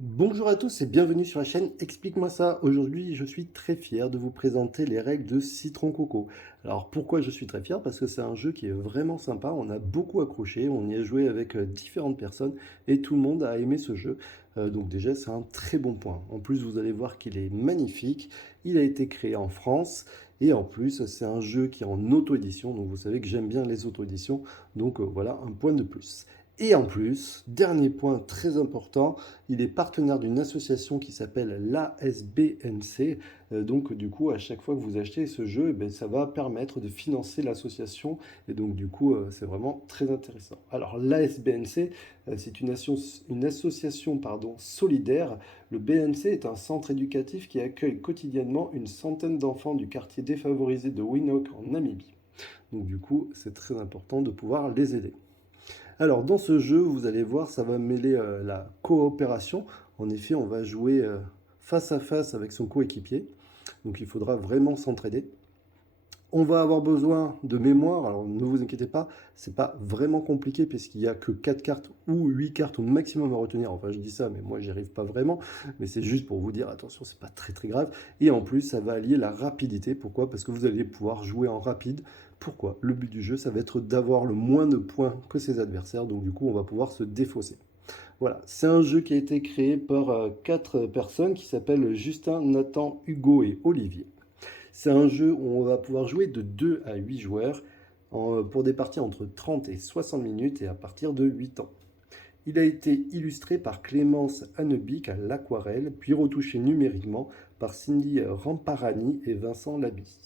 Bonjour à tous et bienvenue sur la chaîne Explique-moi ça. Aujourd'hui, je suis très fier de vous présenter les règles de Citron Coco. Alors pourquoi je suis très fier? Parce que c'est un jeu qui est vraiment sympa, on a beaucoup accroché, on y a joué avec différentes personnes et tout le monde a aimé ce jeu. Donc déjà, c'est un très bon point. En plus, vous allez voir qu'il est magnifique, il a été créé en France et en plus, c'est un jeu qui est en auto-édition. Donc vous savez que j'aime bien les auto-éditions, donc voilà un point de plus. Et en plus, dernier point très important, il est partenaire d'une association qui s'appelle l'ASBNC. Donc, du coup, à chaque fois que vous achetez ce jeu, eh ben, ça va permettre de financer l'association. Et donc, du coup, c'est vraiment très intéressant. Alors, l'ASBNC, c'est une association pardon, solidaire. Le BNC est un centre éducatif qui accueille quotidiennement une centaine d'enfants du quartier défavorisé de Windhoek en Namibie. Donc, du coup, c'est très important de pouvoir les aider. Alors, dans ce jeu, vous allez voir, ça va mêler la coopération. En effet, on va jouer face à face avec son coéquipier. Donc, il faudra vraiment s'entraider. On va avoir besoin de mémoire. Alors, ne vous inquiétez pas, c'est pas vraiment compliqué puisqu'il n'y a que 4 cartes ou 8 cartes au maximum à retenir. Enfin, je dis ça, mais moi, j'y arrive pas vraiment. Mais c'est juste pour vous dire, attention, c'est pas très très grave. Et en plus, ça va allier la rapidité. Pourquoi? Parce que vous allez pouvoir jouer en rapide. Pourquoi? Le but du jeu, ça va être d'avoir le moins de points que ses adversaires. Donc, du coup, on va pouvoir se défausser. Voilà, c'est un jeu qui a été créé par 4 personnes qui s'appellent Justin, Nathan, Hugo et Olivier. C'est un jeu où on va pouvoir jouer de 2 à 8 joueurs pour des parties entre 30 et 60 minutes et à partir de 8 ans. Il a été illustré par Clémence Hannebic à l'aquarelle, puis retouché numériquement par Cindy Ramparani et Vincent Labis.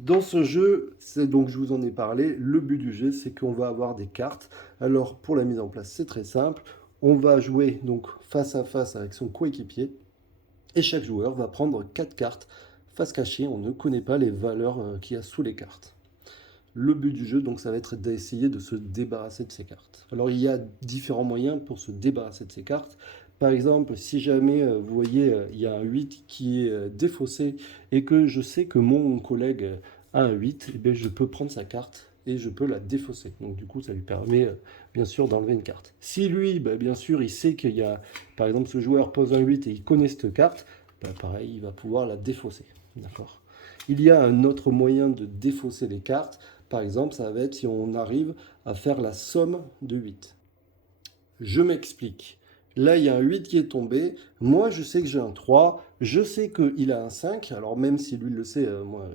Dans ce jeu, c'est donc je vous en ai parlé, le but du jeu c'est qu'on va avoir des cartes. Alors pour la mise en place c'est très simple, on va jouer donc face à face avec son coéquipier et chaque joueur va prendre 4 cartes face cachée, on ne connaît pas les valeurs qu'il y a sous les cartes. Le but du jeu, donc, ça va être d'essayer de se débarrasser de ces cartes. Alors, il y a différents moyens pour se débarrasser de ces cartes. Par exemple, si jamais vous voyez, il y a un 8 qui est défaussé et que je sais que mon collègue a un 8, eh bien, je peux prendre sa carte et je peux la défausser. Donc, du coup, ça lui permet, bien sûr, d'enlever une carte. Si lui, bah, bien sûr, il sait qu'il y a, par exemple, ce joueur pose un 8 et il connaît cette carte, bah, pareil, il va pouvoir la défausser. D'accord. Il y a un autre moyen de défausser les cartes. Par exemple, ça va être si on arrive à faire la somme de 8. Je m'explique. Là, il y a un 8 qui est tombé. Moi, je sais que j'ai un 3. Je sais qu'il a un 5. Alors, même si lui le sait,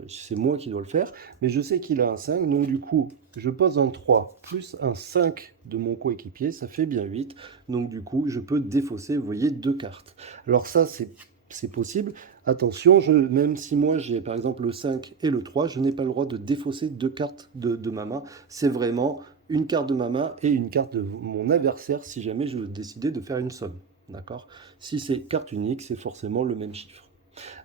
c'est moi qui dois le faire. Mais je sais qu'il a un 5. Donc, du coup, je pose un 3 plus un 5 de mon coéquipier. Ça fait bien 8. Donc, du coup, je peux défausser, vous voyez, 2 cartes. Alors, ça, c'est possible. Attention, même si moi j'ai par exemple le 5 et le 3, je n'ai pas le droit de défausser 2 cartes de ma main. C'est vraiment une carte de ma main et une carte de mon adversaire si jamais je décidais de faire une somme. D'accord? Si c'est carte unique, c'est forcément le même chiffre.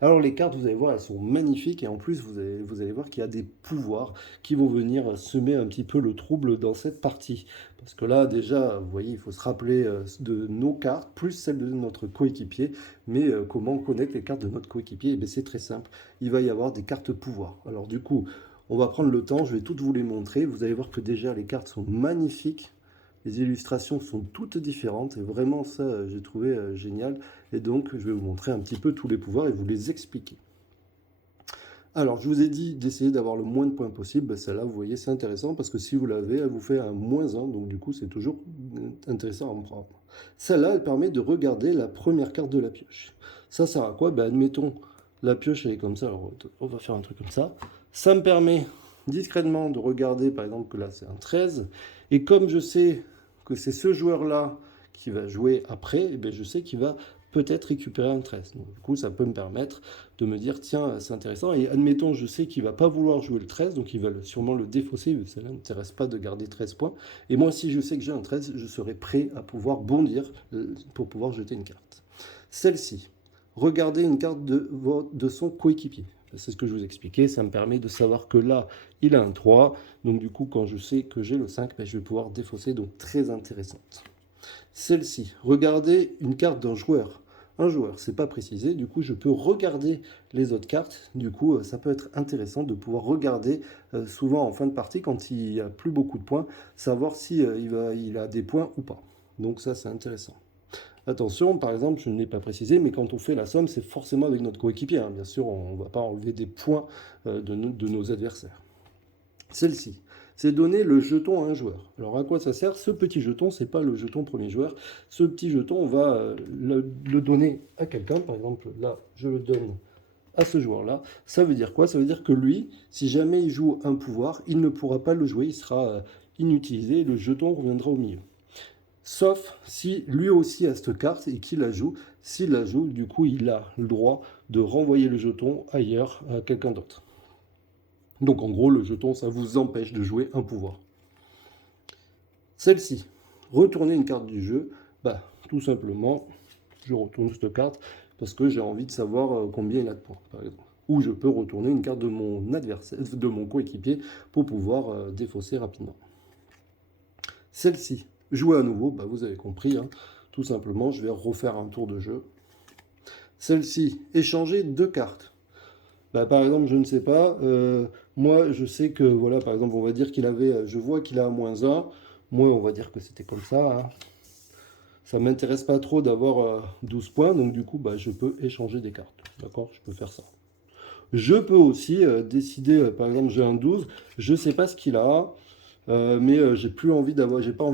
Alors les cartes, vous allez voir, elles sont magnifiques et en plus, vous allez voir qu'il y a des pouvoirs qui vont venir semer un petit peu le trouble dans cette partie. Parce que là, déjà, vous voyez, il faut se rappeler de nos cartes, plus celles de notre coéquipier. Mais comment connaître les cartes de notre coéquipier? Eh bien, c'est très simple. Il va y avoir des cartes pouvoirs. Alors du coup, on va prendre le temps, je vais toutes vous les montrer. Vous allez voir que déjà, les cartes sont magnifiques. Les illustrations sont toutes différentes et vraiment ça, j'ai trouvé génial. Et donc, je vais vous montrer un petit peu tous les pouvoirs et vous les expliquer. Alors, je vous ai dit d'essayer d'avoir le moins de points possible. Ben, celle-là, vous voyez, c'est intéressant parce que si vous l'avez, elle vous fait un -1. Donc, du coup, c'est toujours intéressant à en prendre. Celle-là, elle permet de regarder la première carte de la pioche. Ça sert à quoi? Ben, admettons, la pioche, elle est comme ça. Alors, on va faire un truc comme ça. Ça me permet discrètement de regarder, par exemple, que là, c'est un 13. Et comme je sais que c'est ce joueur-là qui va jouer après, eh bien, je sais qu'il va peut-être récupérer un 13. Donc, du coup, ça peut me permettre de me dire, tiens, c'est intéressant. Et admettons, je sais qu'il va pas vouloir jouer le 13, donc il va sûrement le défausser, ça ne m'intéresse pas de garder 13 points. Et moi, si je sais que j'ai un 13, je serai prêt à pouvoir bondir pour pouvoir jeter une carte. Celle-ci, regardez une carte de son coéquipier. C'est ce que je vous expliquais, ça me permet de savoir que là, il a un 3. Donc du coup, quand je sais que j'ai le 5, ben, je vais pouvoir défausser, donc très intéressante. Celle-ci, regardez une carte d'un joueur. Un joueur, c'est pas précisé, du coup je peux regarder les autres cartes, du coup ça peut être intéressant de pouvoir regarder souvent en fin de partie quand il n'y a plus beaucoup de points, savoir si il a des points ou pas. Donc ça c'est intéressant. Attention, par exemple, je ne l'ai pas précisé, mais quand on fait la somme, c'est forcément avec notre coéquipier, hein. Bien sûr, on ne va pas enlever des points de nos adversaires. Celle-ci, c'est donner le jeton à un joueur. Alors à quoi ça sert? Ce petit jeton, c'est pas le jeton premier joueur. Ce petit jeton, on va le donner à quelqu'un. Par exemple, là, je le donne à ce joueur-là. Ça veut dire quoi? Ça veut dire que lui, si jamais il joue un pouvoir, il ne pourra pas le jouer, il sera inutilisé et le jeton reviendra au milieu. Sauf si lui aussi a cette carte et qu'il la joue. S'il la joue, du coup, il a le droit de renvoyer le jeton ailleurs à quelqu'un d'autre. Donc en gros, le jeton, ça vous empêche de jouer un pouvoir. Celle-ci, retourner une carte du jeu, bah, tout simplement, je retourne cette carte parce que j'ai envie de savoir combien il a de points, par exemple. Ou je peux retourner une carte de mon adversaire, de mon coéquipier pour pouvoir défausser rapidement. Celle-ci, jouer à nouveau, bah, vous avez compris, hein, tout simplement, je vais refaire un tour de jeu. Celle-ci, échanger 2 cartes. Bah, par exemple, je ne sais pas, moi je sais que, voilà, par exemple, on va dire qu'il avait, je vois qu'il a -1, moi on va dire que c'était comme ça, hein. Ça ne m'intéresse pas trop d'avoir 12 points, donc du coup, bah, je peux échanger des cartes, d'accord? Je peux faire ça. Je peux aussi décider, par exemple, j'ai un 12, je ne sais pas ce qu'il a, mais j'ai pas envie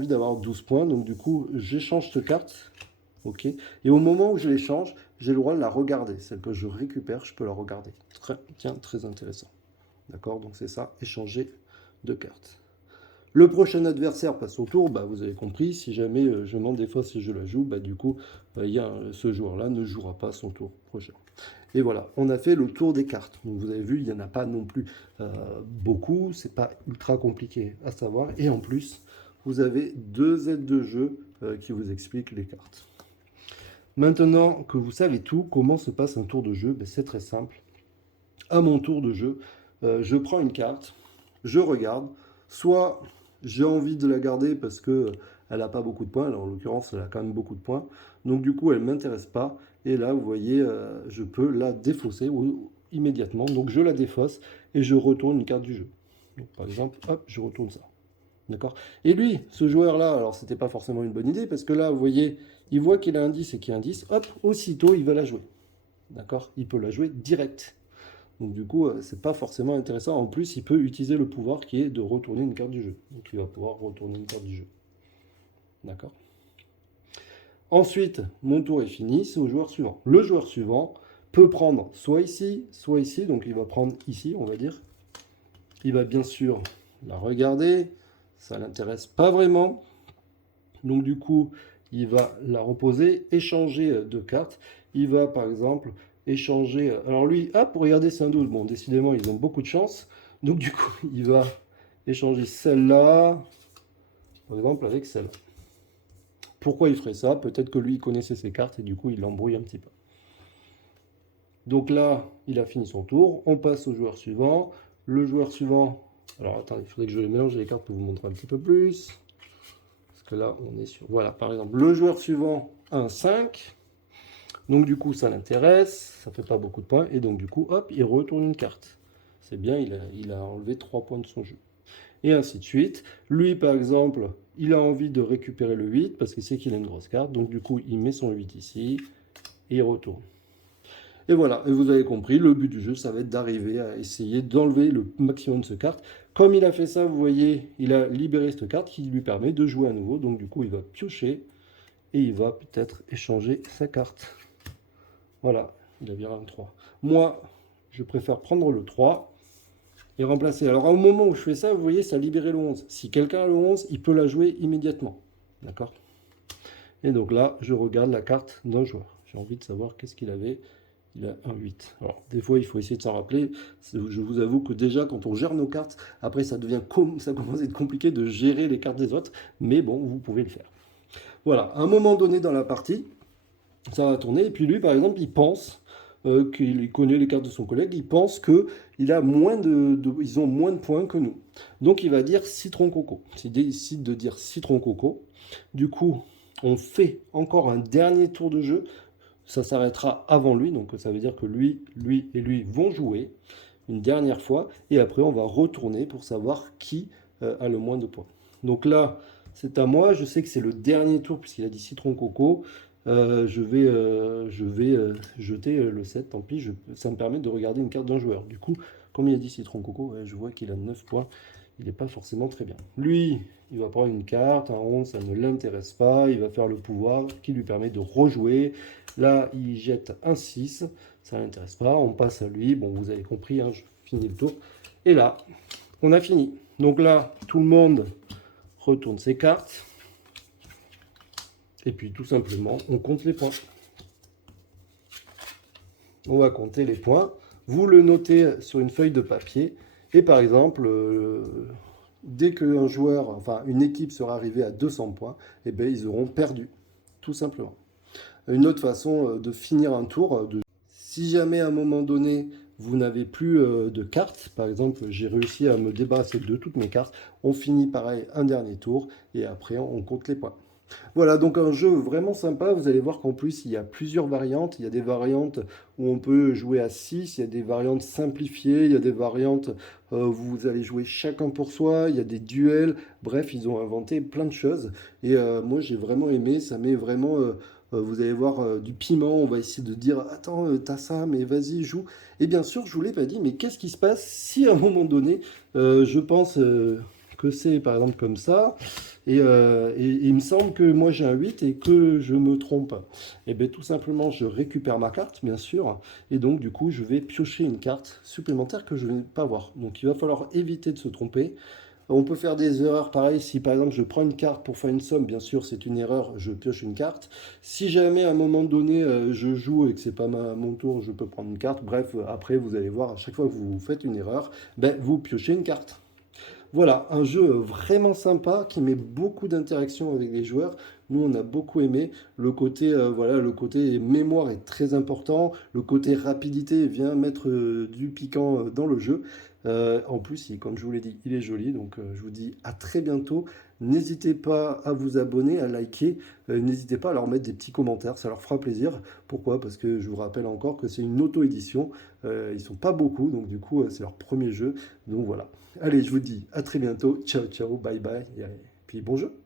d'avoir 12 points, donc du coup, j'échange cette carte, ok? Et au moment où je l'échange, j'ai le droit de la regarder. Celle que je récupère, je peux la regarder. Très intéressant. D'accord? Donc c'est ça, échanger 2 cartes. Le prochain adversaire passe au tour, bah, vous avez compris, si jamais je m'en défausse et je la joue, bah, du coup, ce joueur-là ne jouera pas son tour prochain. Et voilà, on a fait le tour des cartes. Donc vous avez vu, il n'y en a pas non plus beaucoup, c'est pas ultra compliqué à savoir. Et en plus, vous avez 2 aides de jeu qui vous expliquent les cartes. Maintenant que vous savez tout, comment se passe un tour de jeu, ben, c'est très simple. À mon tour de jeu, je prends une carte, je regarde, soit j'ai envie de la garder parce que elle n'a pas beaucoup de points, alors en l'occurrence elle a quand même beaucoup de points, donc du coup elle ne m'intéresse pas, et là vous voyez, je peux la défausser immédiatement, donc je la défausse et je retourne une carte du jeu. Donc, par exemple, hop, je retourne ça. D'accord? Et lui, ce joueur-là, alors c'était pas forcément une bonne idée, parce que là, vous voyez, il voit qu'il a un 10 et qu'il y a un 10, hop, aussitôt il va la jouer. D'accord? Il peut la jouer direct. Donc du coup, c'est pas forcément intéressant. En plus, il peut utiliser le pouvoir qui est de retourner une carte du jeu. Donc il va pouvoir retourner une carte du jeu. D'accord? Ensuite, mon tour est fini, c'est au joueur suivant. Le joueur suivant peut prendre soit ici, donc il va prendre ici, on va dire. Il va bien sûr la regarder, ça ne l'intéresse pas vraiment. Donc du coup, il va la reposer, échanger 2 cartes. Il va par exemple échanger... Alors lui, hop, regardez, c'est un 12. Bon, décidément, ils ont beaucoup de chance. Donc du coup, il va échanger celle-là, par exemple, avec celle-là. Pourquoi il ferait ça? Peut-être que lui, il connaissait ses cartes et du coup, il l'embrouille un petit peu. Donc là, il a fini son tour. On passe au joueur suivant. Le joueur suivant... Alors attendez, il faudrait que je les mélange les cartes pour vous montrer un petit peu plus. Parce que là, on est sur... Voilà, par exemple, le joueur suivant a un 5. Donc du coup, ça l'intéresse. Ça fait pas beaucoup de points. Et donc du coup, hop, il retourne une carte. C'est bien, il a enlevé 3 points de son jeu. Et ainsi de suite. Lui, par exemple, il a envie de récupérer le 8 parce qu'il sait qu'il a une grosse carte. Donc du coup, il met son 8 ici et il retourne. Et voilà, et vous avez compris, le but du jeu, ça va être d'arriver à essayer d'enlever le maximum de ce carte. Comme il a fait ça, vous voyez, il a libéré cette carte qui lui permet de jouer à nouveau. Donc du coup, il va piocher et il va peut-être échanger sa carte. Voilà, il a viré un 3. Moi, je préfère prendre le 3 et remplacer. Alors au moment où je fais ça, vous voyez, ça a libéré le 11. Si quelqu'un a le 11, il peut la jouer immédiatement. D'accord? Et donc là, je regarde la carte d'un joueur. J'ai envie de savoir qu'est-ce qu'il avait. Il a un 8. Alors, des fois, il faut essayer de s'en rappeler. Je vous avoue que déjà, quand on gère nos cartes, après, ça commence à être compliqué de gérer les cartes des autres. Mais bon, vous pouvez le faire. Voilà, à un moment donné dans la partie, ça va tourner. Et puis lui, par exemple, il pense qu'il connaît les cartes de son collègue. Il pense qu'ils ont moins de points que nous. Donc, il va dire citron coco. Il décide de dire citron coco. Du coup, on fait encore un dernier tour de jeu. Ça s'arrêtera avant lui, donc ça veut dire que lui et lui vont jouer une dernière fois, et après on va retourner pour savoir qui a le moins de points. Donc là, c'est à moi. Je sais que c'est le dernier tour puisqu'il a dit citron coco. Je vais jeter le 7, tant pis. Ça me permet de regarder une carte d'un joueur. Du coup, comme il a dit citron coco, ouais, je vois qu'il a 9 points. Il n'est pas forcément très bien. Lui, il va prendre une carte, un 11, ça ne l'intéresse pas. Il va faire le pouvoir qui lui permet de rejouer. Là, il jette un 6, ça ne l'intéresse pas. On passe à lui. Bon, vous avez compris, hein, je finis le tour. Et là, on a fini. Donc là, tout le monde retourne ses cartes. Et puis tout simplement, on compte les points. On va compter les points. Vous le notez sur une feuille de papier. Et par exemple, dès qu'un joueur, enfin une équipe sera arrivée à 200 points, eh bien, ils auront perdu. Tout simplement. Une autre façon de finir un tour, si jamais à un moment donné, vous n'avez plus de cartes, par exemple, j'ai réussi à me débarrasser de toutes mes cartes, on finit pareil un dernier tour et après on compte les points. Voilà, donc un jeu vraiment sympa. Vous allez voir qu'en plus, il y a plusieurs variantes. Il y a des variantes où on peut jouer à 6, il y a des variantes simplifiées, il y a des variantes où vous allez jouer chacun pour soi, il y a des duels. Bref, ils ont inventé plein de choses. Et moi, j'ai vraiment aimé. Ça met vraiment, vous allez voir, du piment. On va essayer de dire, attends, t'as ça, mais vas-y, joue. Et bien sûr, je vous l'ai pas dit, mais qu'est-ce qui se passe si à un moment donné, je pense que c'est par exemple comme ça, et il me semble que moi j'ai un 8 et que je me trompe. Et bien tout simplement, je récupère ma carte, bien sûr, et donc du coup, je vais piocher une carte supplémentaire que je ne vais pas avoir. Donc il va falloir éviter de se tromper. On peut faire des erreurs pareil. Si par exemple je prends une carte pour faire une somme, bien sûr c'est une erreur, je pioche une carte. Si jamais à un moment donné je joue et que c'est pas mon tour, je peux prendre une carte. Bref, après vous allez voir, à chaque fois que vous faites une erreur, ben, vous piochez une carte. Voilà, un jeu vraiment sympa qui met beaucoup d'interactions avec les joueurs. Nous, on a beaucoup aimé. Voilà, le côté mémoire est très important. Le côté rapidité vient mettre du piquant dans le jeu. En plus, comme je vous l'ai dit, il est joli. Donc, je vous dis à très bientôt. N'hésitez pas à vous abonner, à liker. N'hésitez pas à leur mettre des petits commentaires. Ça leur fera plaisir. Pourquoi? Parce que je vous rappelle encore que c'est une auto-édition. Ils sont pas beaucoup. Donc, du coup, c'est leur premier jeu. Donc, voilà. Allez, je vous dis à très bientôt. Ciao, ciao, bye bye. Et puis bon jeu.